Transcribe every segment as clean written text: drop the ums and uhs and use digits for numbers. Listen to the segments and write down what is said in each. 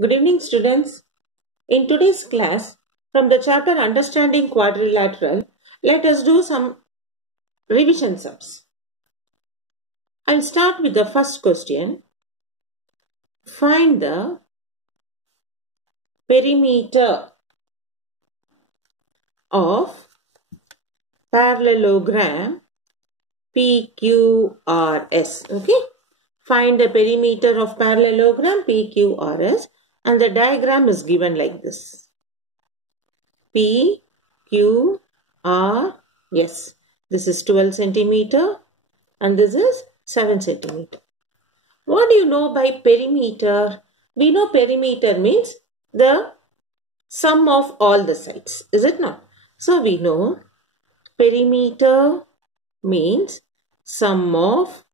Good evening, students. In today's class, from the chapter Understanding Quadrilateral, let us do some revision sums. I'll start with the first question. Find the perimeter of parallelogram PQRS. Okay? Find the perimeter of parallelogram PQRS, and the diagram is given like this. PQRS. This is 12 centimeter and this is 7 centimeter. What do you know by perimeter? We know perimeter means the sum of all the sides. Is it not? So we know perimeter means sum of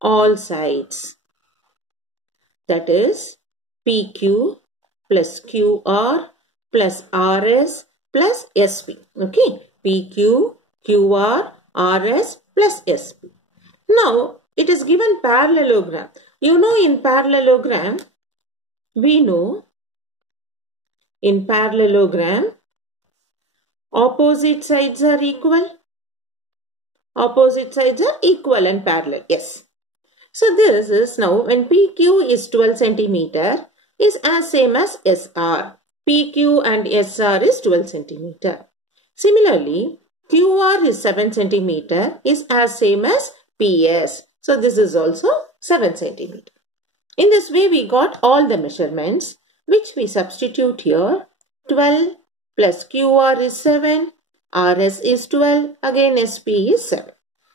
all sides. That is PQ plus QR plus RS plus SP. Okay. PQ, QR, RS plus SP. Now, it is given parallelogram. You know, in parallelogram, we know in parallelogram, opposite sides are equal. Opposite sides are equal and parallel. Yes. So, this is now when PQ is 12 centimeter is as same as SR. PQ and SR is 12 centimeter. Similarly, QR is 7 centimeter is as same as PS. So, this is also 7 centimeter. In this way, we got all the measurements which we substitute here. 12 plus QR is 7. RS is 12. Again, SP is 7.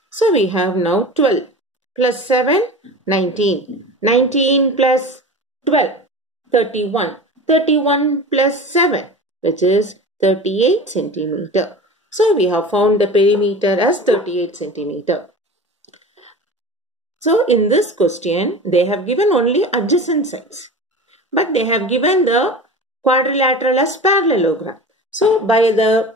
So, we have now 12 plus 7, 19. 19 plus 12, 31. 31 plus 7, which is 38 centimeter. So, we have found the perimeter as 38 centimeter. So, in this question, they have given only adjacent sides. But they have given the quadrilateral as parallelogram. So, by the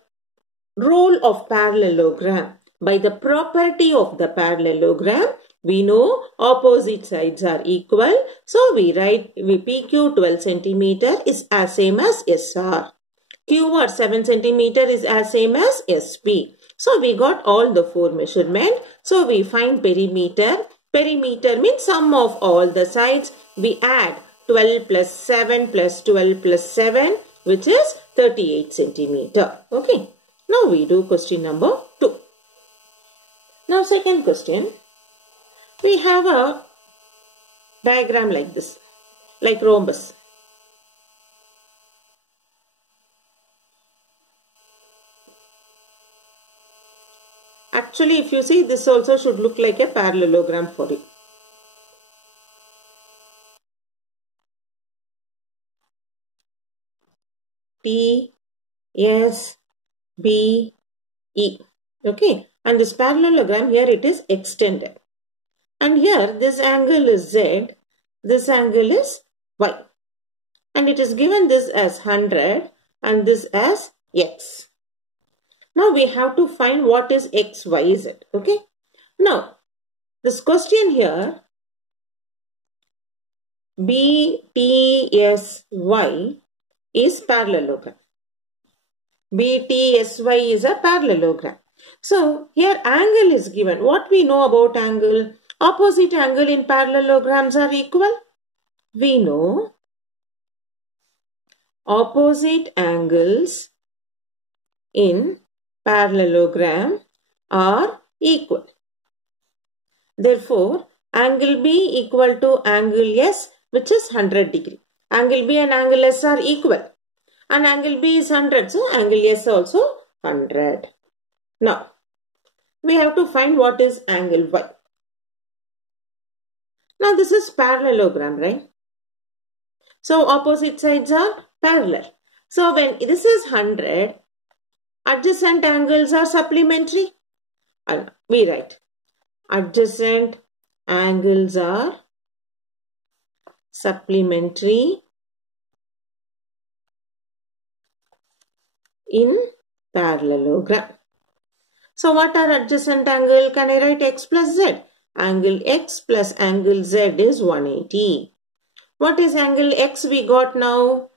rule of parallelogram, by the property of the parallelogram, we know opposite sides are equal. So, we write PQ 12 centimeter is as same as SR. QR 7 centimeter is as same as SP. So, we got all the four measurement. So, we find perimeter. Perimeter means sum of all the sides. We add 12 plus 7 plus 12 plus 7, which is 38 centimeter. Okay. Now, we do question number 2. Now, second question. We have a diagram like this, like rhombus. Actually, if you see, this also should look like a parallelogram for it. T, S, B, E. Okay. And this parallelogram here, it is extended. And here, this angle is Z, this angle is Y. And it is given this as 100 and this as X. Now, we have to find what is X, Y, Z. Okay. Now, this question here, BTSY is parallelogram. BTSY is a parallelogram. So, here angle is given. What we know about angle? Opposite angle in parallelograms are equal. We know opposite angles in parallelogram are equal. Therefore, angle B equal to angle S, which is 100 degree. Angle B and angle S are equal. And angle B is 100. So, angle S also 100. Now, we have to find what is angle Y. Now, this is parallelogram, right? So, opposite sides are parallel. So, when this is 100, adjacent angles are supplementary. We write adjacent angles are supplementary in parallelogram. So, what are adjacent angle? Can I write X plus Z? Angle X plus angle Z is 180. What is angle X we got now?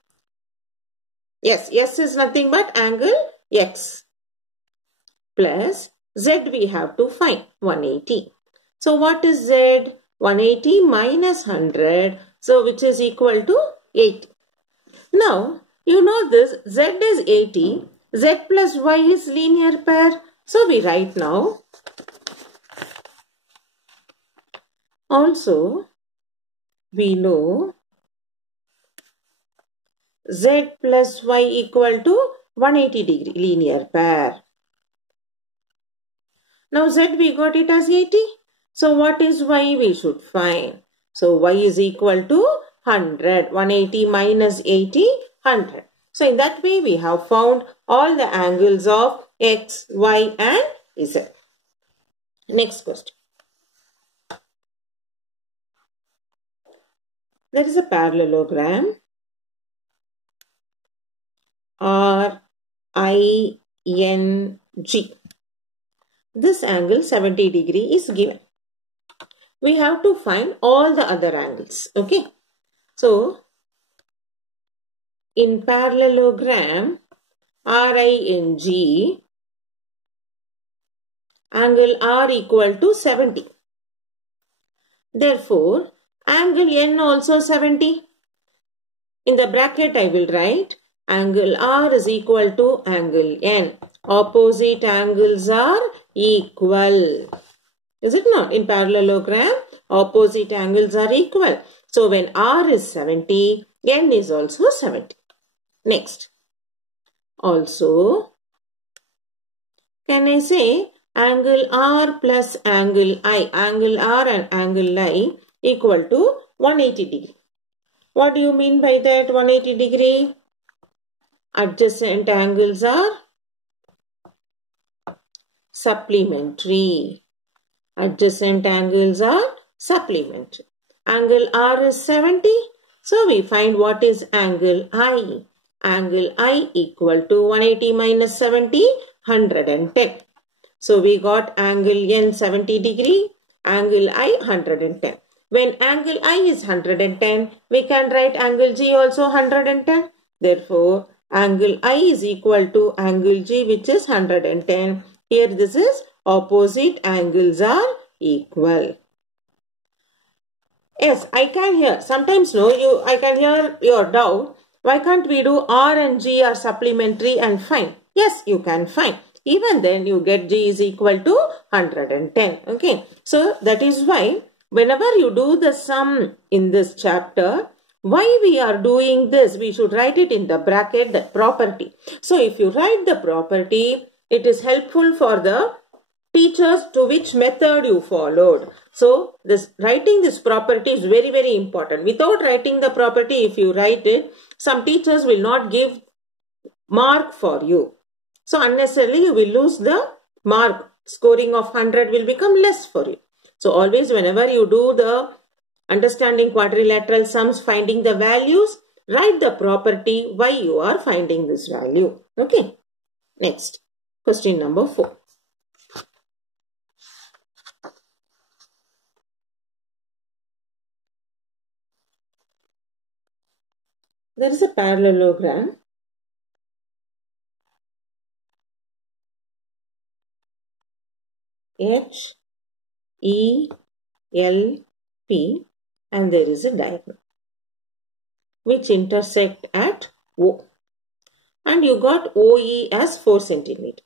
Yes, S is nothing but angle X. Plus Z we have to find 180. So what is Z? 180 minus 100. So which is equal to 80. Now you know this Z is 80. Z plus Y is linear pair. So we write now. Also we know Z plus Y equal to 180 degree linear pair. Now Z we got it as 80. So what is Y we should find? So Y is equal to 100. 180 minus 80, 100. So in that way we have found all the angles of X, Y and Z. Next question. There is a parallelogram RING. This angle 70 degree is given. We have to find all the other angles. Okay. So, in parallelogram RING, angle R equal to 70. Therefore, angle N also 70. In the bracket I will write angle R is equal to angle N. Opposite angles are equal. Is it not? In parallelogram, opposite angles are equal. So when R is 70, N is also 70. Next. Also, can I say angle R plus angle I, angle R and angle I equal to 180 degree. What do you mean by that 180 degree? Adjacent angles are supplementary. Adjacent angles are supplementary. Angle R is 70. So we find what is angle I. Angle I equal to 180 minus 70, 110. So we got angle N 70 degree, angle I 110. When angle I is 110, we can write angle G also 110. Therefore, angle I is equal to angle G, which is 110. Here this is opposite angles are equal. Yes, I can hear. Sometimes I can hear your doubt. Why can't we do R and G are supplementary and find? Yes, you can find. Even then you get G is equal to 110. Okay. So that is why whenever you do the sum in this chapter, why we are doing this, we should write it in the bracket, the property. So if you write the property, it is helpful for the teachers to which method you followed. So writing this property is very, very important. Without writing the property, if you write it, some teachers will not give mark for you. So unnecessarily you will lose the mark. Scoring of 100 will become less for you. So always whenever you do the understanding quadrilateral sums, finding the values, write the property why you are finding this value. Okay. Next. Question number 4. There is a parallelogram HELP and there is a diagonal which intersect at O. And you got OE as 4 cm.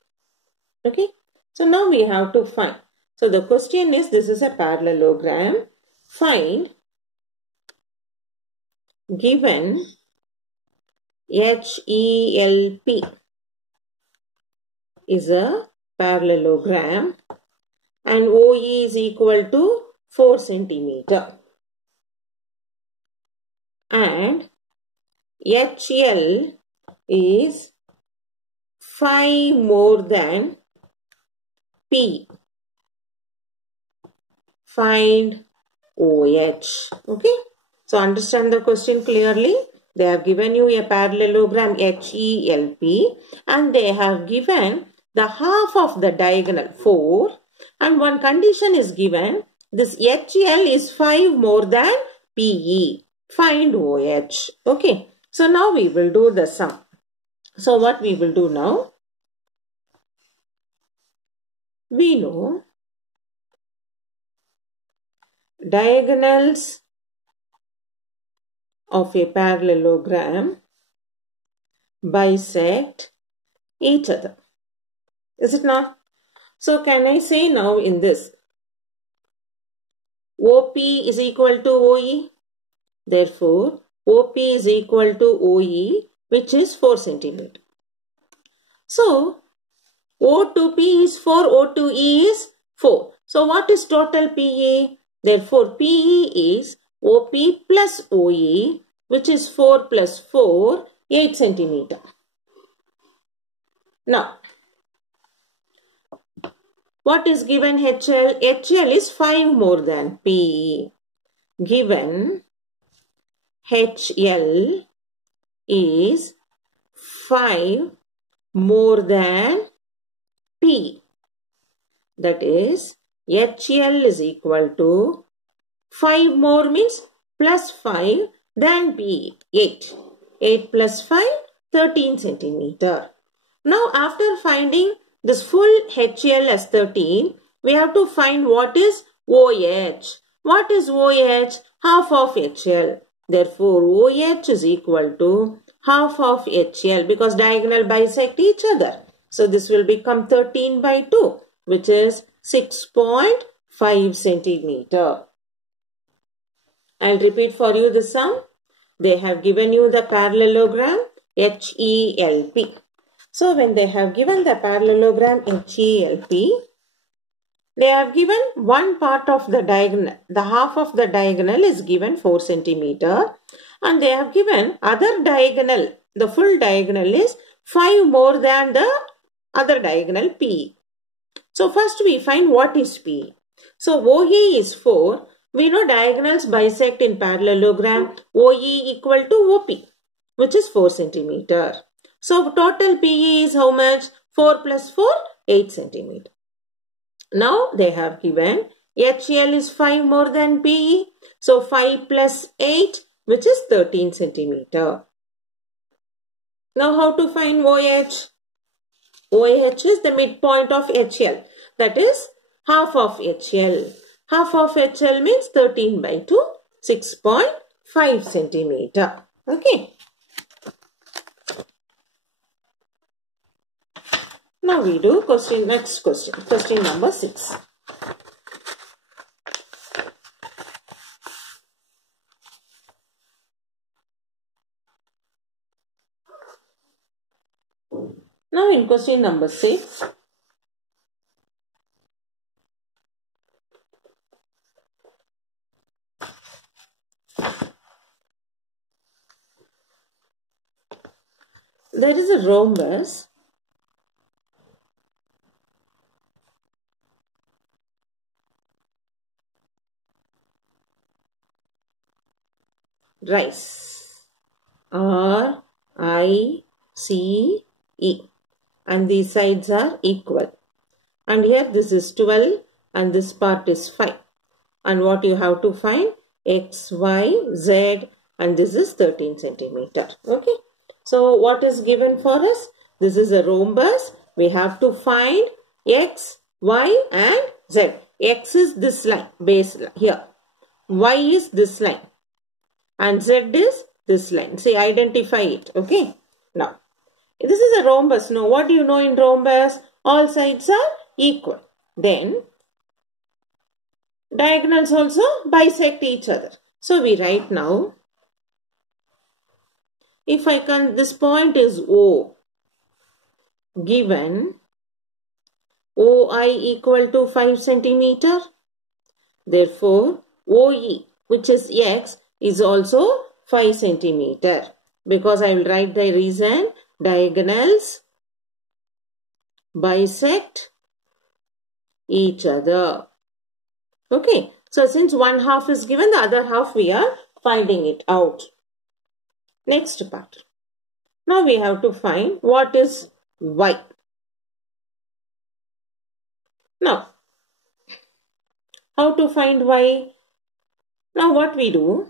Okay. So now we have to find. So the question is, this is a parallelogram. Find given HELP is a parallelogram and OE is equal to 4 cm. And HL is 5 more than P. Find OH. Okay. So understand the question clearly. They have given you a parallelogram HELP and they have given the half of the diagonal 4 and one condition is given. This HL is 5 more than PE. find OH. Okay. So now we will do the sum. So what we will do now? We know diagonals of a parallelogram bisect each other. Is it not? So can I say now in this, OP is equal to OE? Therefore, OP is equal to OE, which is 4 centimeter. So, O to P is 4, O to E is 4. So, what is total PE? Therefore, PE is OP plus OE, which is 4 plus 4, 8 centimeter. Now, what is given HL? HL is 5 more than PE. Given HL is 5 more than P. That is, HL is equal to 5 more means plus 5 than P. 8. 8 plus 5, 13 centimeter. Now, after finding this full HL as 13, we have to find what is OH. What is OH? Half of HL. Therefore, OH is equal to half of HL because diagonal bisect each other. So, this will become 13 by 2, which is 6.5 centimeter. I'll repeat for you the sum. They have given you the parallelogram HELP. So, when they have given the parallelogram HELP, they have given one part of the diagonal. The half of the diagonal is given 4 centimeter. And they have given other diagonal. The full diagonal is 5 more than the other diagonal P. So, first we find what is P. So, OE is 4. We know diagonals bisect in parallelogram. OE equal to OP, which is 4 centimeter. So, total PE is how much? 4 plus 4, 8 centimeter. Now, they have given HL is 5 more than PE. So, 5 plus 8, which is 13 centimeter. Now, how to find OH? OH is the midpoint of HL. That is half of HL. Half of HL means 13 by 2, 6.5 centimeter. Okay. Now we do next question. Question number 6. Now in question number 6, there is a rhombus RICE, R-I-C-E, and these sides are equal. And here this is 12 and this part is 5. And what you have to find? X, Y, Z, and this is 13 centimeter. Okay. So what is given for us? This is a rhombus. We have to find X, Y, and Z. X is this line, base line here. Y is this line. And Z is this line. See, identify it. Okay. Now, this is a rhombus. Now, what do you know in rhombus? All sides are equal. Then, diagonals also bisect each other. So, we write now, if I can, this point is O, given OI equal to 5 centimeter. Therefore, OE, which is X, is also 5 centimeter. Because I will write the reason, diagonals bisect each other. Okay. So, since one half is given, the other half we are finding it out. Next part. Now, we have to find what is Y. Now, how to find Y? Now, what we do?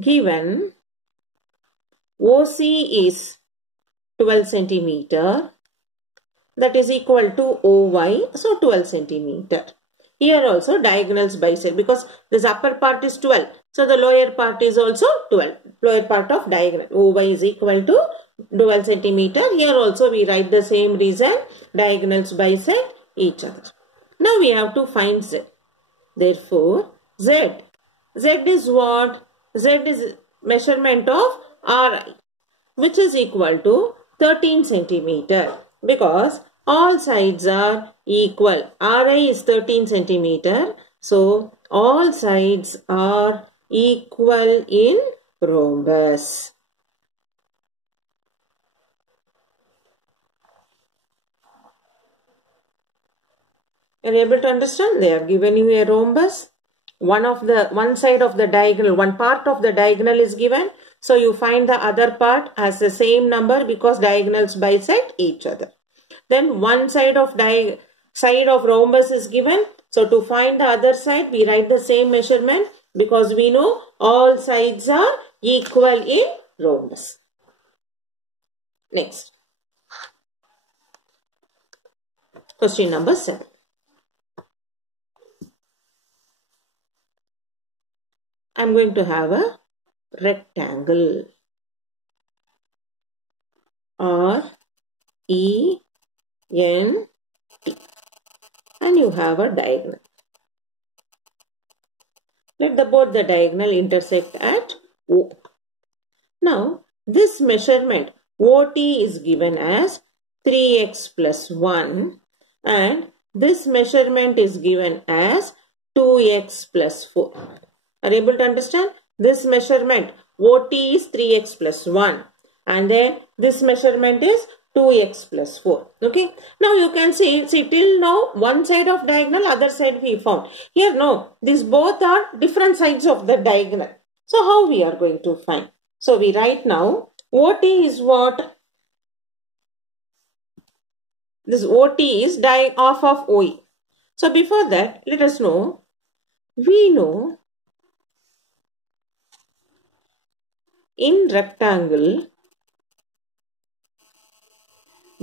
given OC is 12 centimeter, that is equal to OY, so 12 centimeter. Here also diagonals bisect, because this upper part is 12. So the lower part is also 12. Lower part of diagonal. OY is equal to 12 centimeter. Here also we write the same reason. Diagonals bisect each other. Now we have to find Z. Therefore, Z is what? Z is measurement of RI, which is equal to 13 centimeter, because all sides are equal. RI is 13 centimeter. So, all sides are equal in rhombus. Are you able to understand? They have given you a rhombus. One side of the diagonal, one part of the diagonal is given. So, you find the other part as the same number because diagonals bisect each other. Then one side of rhombus is given. So to find the other side, we write the same measurement because we know all sides are equal in rhombus. Next. Question number 7. I am going to have a rectangle R E N T, and you have a diagonal. Let both the diagonal intersect at O. Now, this measurement OT is given as 3x plus 1 and this measurement is given as 2x plus 4. Are you able to understand? This measurement OT is 3x plus 1 and then this measurement is 2x plus 4. Okay. Now you can see till now one side of diagonal, other side we found. Here no, these both are different sides of the diagonal. So how we are going to find? So we write now OT is what? This OT is half of OE. So before that, let us know, we know in rectangle,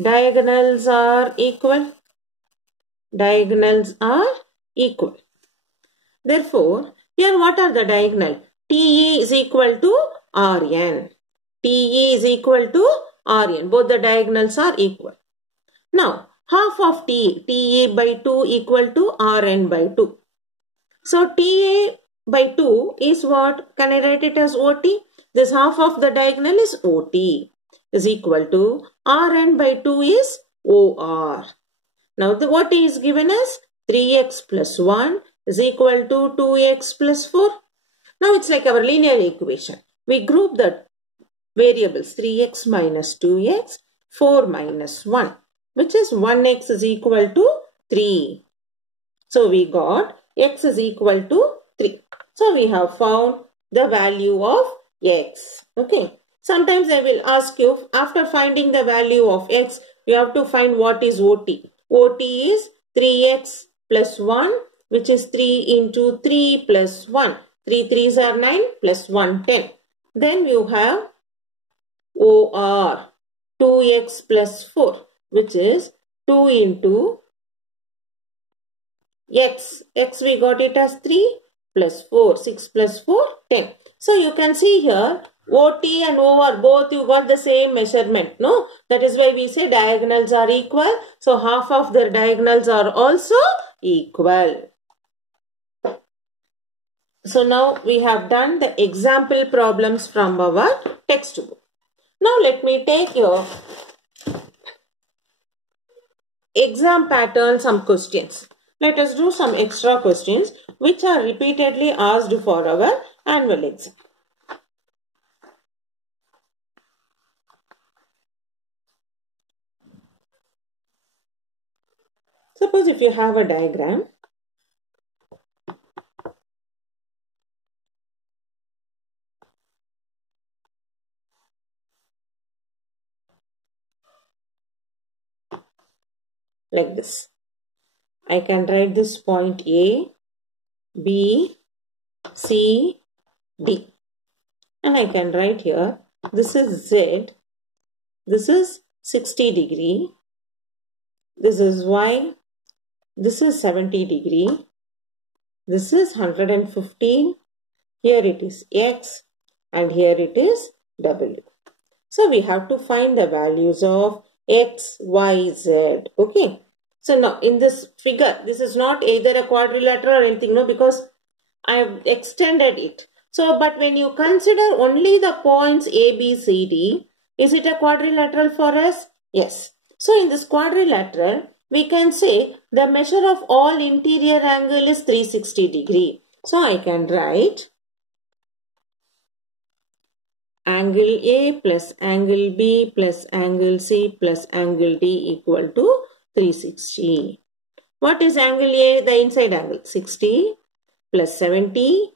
diagonals are equal. Diagonals are equal. Therefore, here what are the diagonal? TE is equal to RN. TE is equal to RN. Both the diagonals are equal. Now, half of TE by 2 equal to RN by 2. So, TA by 2 is what? Can I write it as OT? This half of the diagonal is OT is equal to Rn by 2 is OR. Now, the OT is given as 3x plus 1 is equal to 2x plus 4. Now, it's like our linear equation. We group the variables 3x minus 2x, 4 minus 1, which is 1x is equal to 3. So, we got x is equal to 3. So, we have found the value of x. Okay. Sometimes I will ask you, after finding the value of x, you have to find what is OT. OT is 3x plus 1, which is 3 into 3 plus 1. 3 3s are 9 plus 1 10. Then you have OR 2x plus 4, which is 2 into x. X we got it as 3 plus 4. 6 plus 4, 10. So you can see here, OT and OR both you got the same measurement. No, that is why we say diagonals are equal. So half of their diagonals are also equal. So now we have done the example problems from our textbook. Now let me take your exam pattern, some questions. Let us do some extra questions which are repeatedly asked for our annual exam. Suppose if you have a diagram, like this. I can write this point A, B, C, D. And I can write here, this is Z, this is 60 degree, this is Y, this is 70 degree, this is 115, here it is X, and here it is W. So we have to find the values of X, Y, Z. Okay. So now in this figure, this is not either a quadrilateral or anything, no, because I have extended it. So, but when you consider only the points A, B, C, D, is it a quadrilateral for us? Yes. So in this quadrilateral, we can say the measure of all interior angle is 360 degree. So I can write angle A plus angle B plus angle C plus angle D equal to 360. What is angle A? The inside angle. 60 plus 70.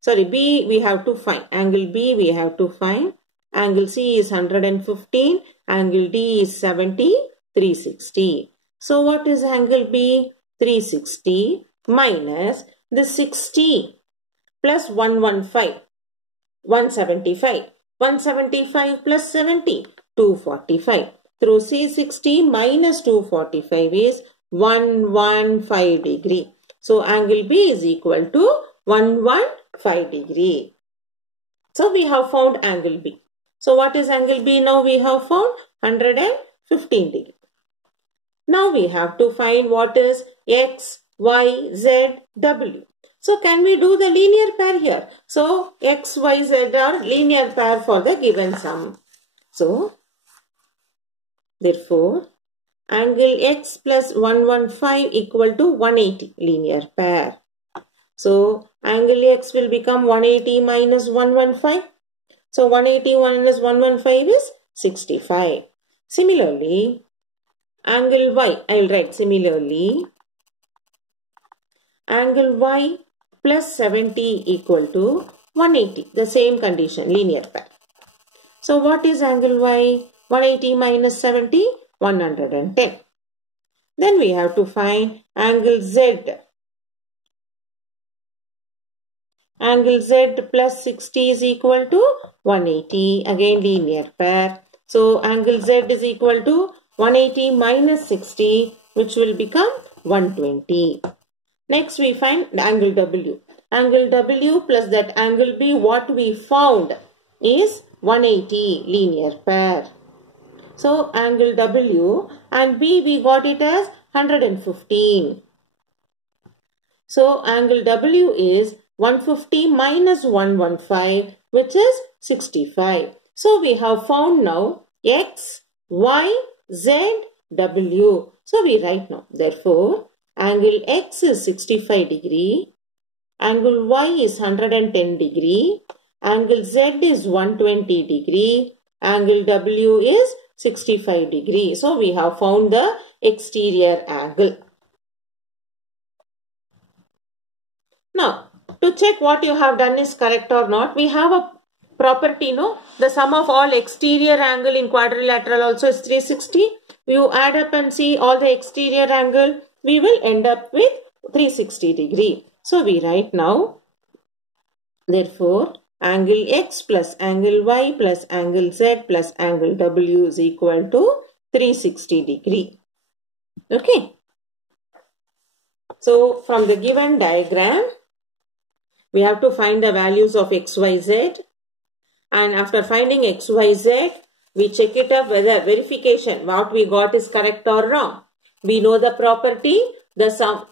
Sorry, B we have to find. Angle B we have to find. Angle C is 115. Angle D is 70. 360. So what is angle B? 360 minus the 60 plus 115. 175. 175 plus 70. 245. Through C60 minus 245 is 115 degree. So angle B is equal to 115 degree. So we have found angle B. So what is angle B now? We have found 115 degree. Now we have to find what is X, Y, Z, W. So can we do the linear pair here? So X, Y, Z are linear pair for the given sum. So therefore angle X plus 115 equal to 180 linear pair. So angle X will become 180 minus 115. So 180 minus 115 is 65. Similarly, angle Y, I will write similarly, angle Y plus 70 equal to 180. The same condition, linear pair. So what is angle Y? 180 minus 70, 110. Then we have to find angle Z. Angle Z plus 60 is equal to 180. Again linear pair. So angle Z is equal to 180 minus 60, which will become 120. Next we find angle W. Angle W plus that angle B, what we found is 180 linear pair. So angle W and B we got it as 115. So angle W is 150 minus 115, which is 65. So we have found now X, Y, Z, W. So we write now. Therefore, angle X is 65 degree. Angle Y is 110 degree. Angle Z is 120 degree. Angle W is 65 degree. So we have found the exterior angle. Now, to check what you have done is correct or not, we have a property, no? The sum of all exterior angle in quadrilateral also is 360. You add up and see all the exterior angle, we will end up with 360 degree. So we write now, therefore, angle X plus angle Y plus angle Z plus angle W is equal to 360 degree. Okay. So from the given diagram, we have to find the values of X, Y, Z. And after finding X, Y, Z, we check it up whether verification, what we got is correct or wrong. We know the property, the sum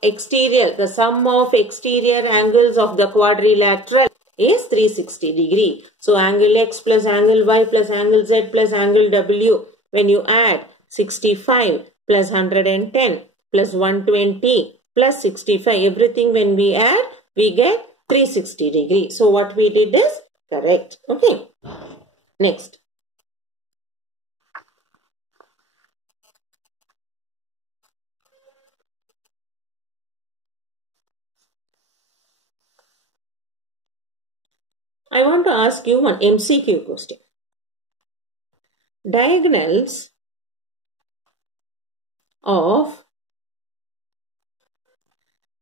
of exterior angles of the quadrilateral is 360 degree. So angle X plus angle Y plus angle Z plus angle W, when you add 65 plus 110 plus 120 plus 65, everything when we add, we get 360 degree. So what we did is correct. Okay. Next. I want to ask you one MCQ question. Diagonals of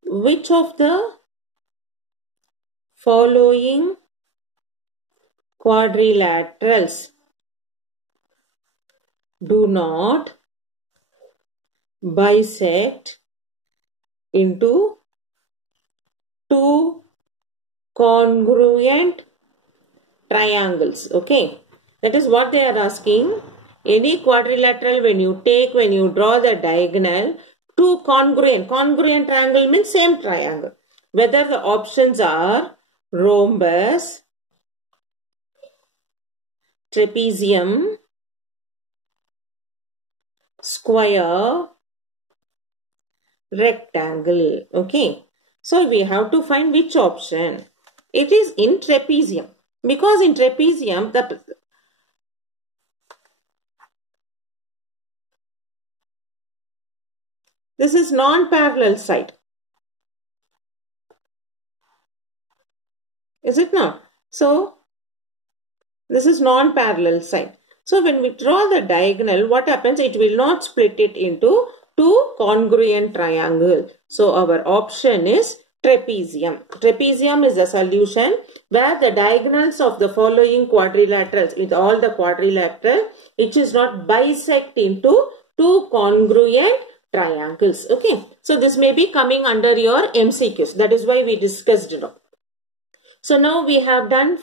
which of the following quadrilaterals do not bisect into two congruent triangles. Okay, that is what they are asking. Any quadrilateral, when you draw the diagonal, two congruent triangle means same triangle. Whether the options are rhombus, trapezium, square, rectangle. Okay, so we have to find which option. It is in trapezium, because in trapezium this is non-parallel side. Is it not? So this is non-parallel side. So when we draw the diagonal, what happens? It will not split it into two congruent triangle. So our option is trapezium. Trapezium is the solution where the diagonals of the following quadrilaterals, with all the quadrilateral, it is not bisect into two congruent triangles. Okay. So this may be coming under your MCQs. That is why we discussed it. So now we have done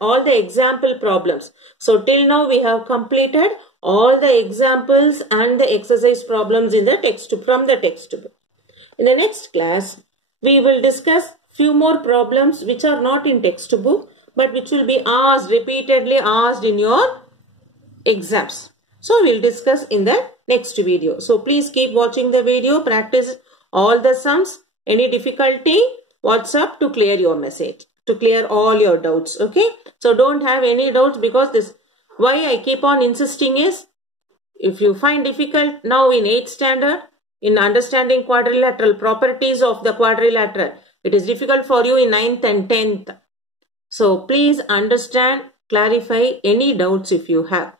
all the example problems. So till now we have completed all the examples and the exercise problems in the from the textbook. In the next class, we will discuss few more problems which are not in textbook but which will be repeatedly asked in your exams. So we will discuss in the next video. So please keep watching the video, practice all the sums. Any difficulty, WhatsApp to clear your message, to clear all your doubts. Okay, so don't have any doubts, because this, why I keep on insisting is, if you find difficult now in 8th standard in understanding quadrilateral properties of the quadrilateral, it is difficult for you in 9th and 10th. So please understand, clarify any doubts if you have.